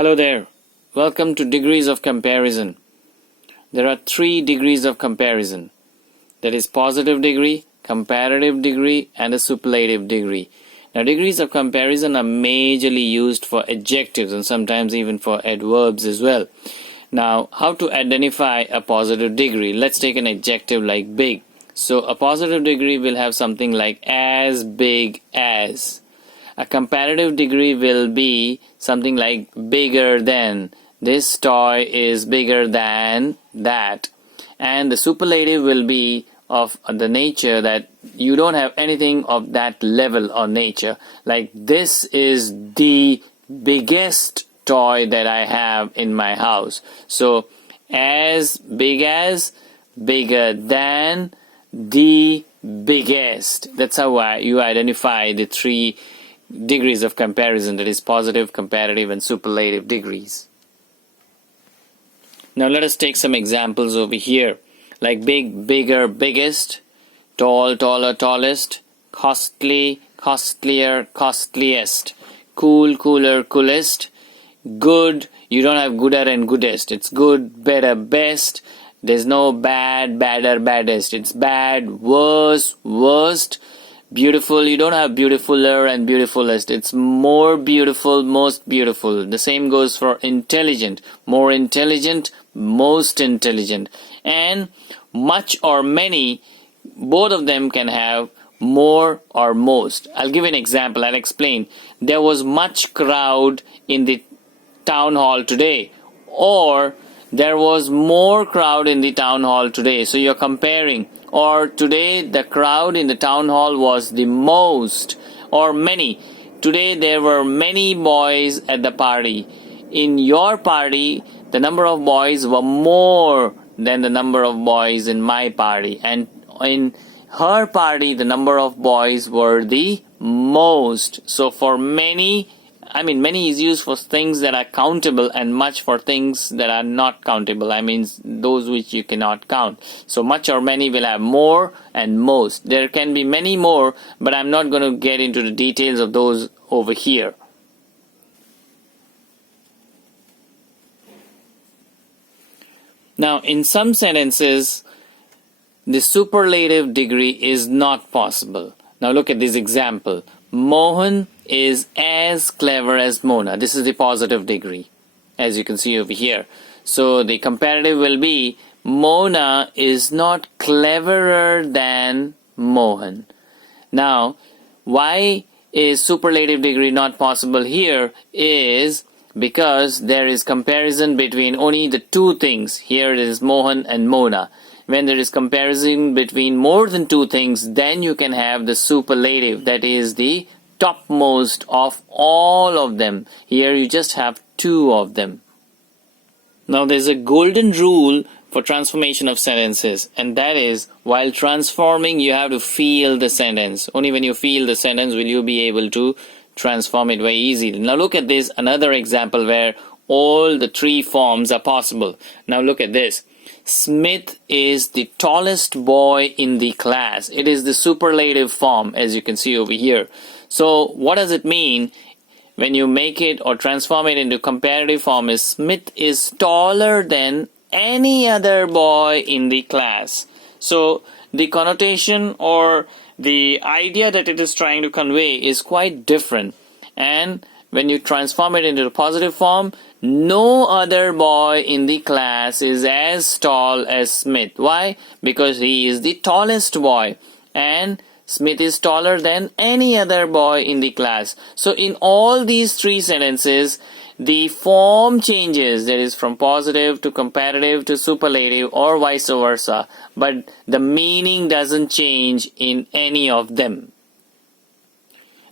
Hello there. Welcome to Degrees of Comparison. There are 3 degrees of comparison. That is positive degree, comparative degree, and a superlative degree. Now, degrees of comparison are majorly used for adjectives and sometimes even for adverbs as well. Now, how to identify a positive degree? Let's take an adjective like big. So, a positive degree will have something like as big as. A comparative degree will be something like bigger than. This toy is bigger than that. And the superlative will be of the nature that you don't have anything of that level or nature. Like, this is the biggest toy that I have in my house. So, as big as, bigger than, the biggest. That's how you identify the 3 degrees of comparison, that is positive, comparative, and superlative degrees. Now let us take some examples over here, like big, bigger, biggest, tall, taller, tallest, costly, costlier, costliest, cool, cooler, coolest, good. You don't have gooder and goodest. It's good, better, best. There's no bad, badder, baddest. It's bad, worse, worst. Beautiful, you don't have beautifuler and beautifulest. It's more beautiful, most beautiful. The same goes for intelligent. More intelligent, most intelligent. And much or many, both of them can have more or most. I'll give an example. I'll explain. There was much crowd in the town hall today. Or there was more crowd in the town hall today. So you're comparing. Or today the crowd in the town hall was the most. Or many. Today there were many boys at the party. In your party, the number of boys were more than the number of boys in my party. And in her party, the number of boys were the most. So for many is used for things that are countable and much for things that are not countable. Those which you cannot count. So much or many will have more and most. There can be many more, but I'm not going to get into the details of those over here. Now, in some sentences, the superlative degree is not possible. Now look at this example. Mohan is as clever as Mona. This is the positive degree, as you can see over here. So the comparative will be Mona is not cleverer than Mohan. Now, why is superlative degree not possible here is because there is comparison between only the 2 things. Here it is Mohan and Mona. When there is comparison between more than 2 things, then you can have the superlative, that is the topmost of all of them. Here you just have 2 of them. Now there's a golden rule for transformation of sentences, and that is, while transforming you have to feel the sentence. Only when you feel the sentence will you be able to transform it very easily. Now look at this, another example where all the 3 forms are possible. Now look at this. Smith is the tallest boy in the class. It is the superlative form, as you can see over here. So what does it mean when you make it or transform it into comparative form? Is Smith is taller than any other boy in the class. So the connotation or the idea that it is trying to convey is quite different. And when you transform it into a positive form, no other boy in the class is as tall as Smith. Why? Because he is the tallest boy. And Smith is taller than any other boy in the class. So in all these 3 sentences, the form changes. That is from positive to comparative to superlative or vice versa. But the meaning doesn't change in any of them.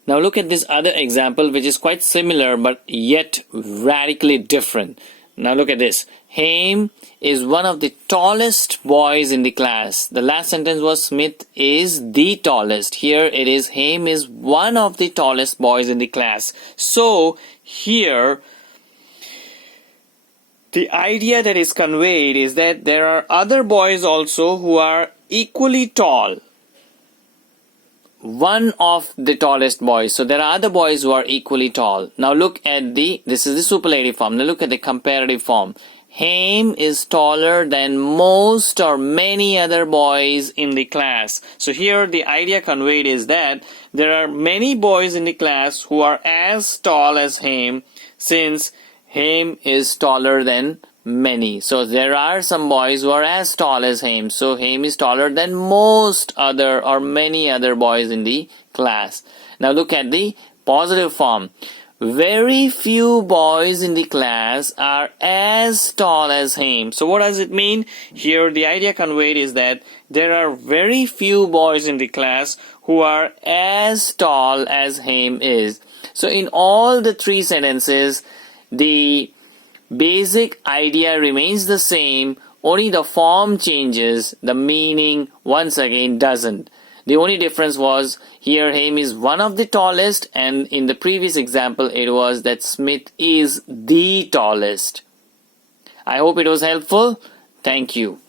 Now look at this other example, which is quite similar but yet radically different. Now look at this. Haim is one of the tallest boys in the class. The last sentence was Smith is the tallest. Here it is Haim is one of the tallest boys in the class. So here the idea that is conveyed is that there are other boys also who are equally tall. one of the tallest boys. So there are other boys who are equally tall. Now look at this is the superlative form. Now look at the comparative form. Haim is taller than most or many other boys in the class. So here the idea conveyed is that there are many boys in the class who are as tall as Haim, since Haim is taller than many. So there are some boys who are as tall as Haim. So Haim is taller than most other or many other boys in the class. Now look at the positive form. Very few boys in the class are as tall as Haim. So what does it mean? Here the idea conveyed is that there are very few boys in the class who are as tall as Haim is. So in all the three sentences, the basic idea remains the same, only the form changes, the meaning once again doesn't. The only difference was here Haim is one of the tallest, and in the previous example it was that Smith is the tallest. I hope it was helpful. Thank you.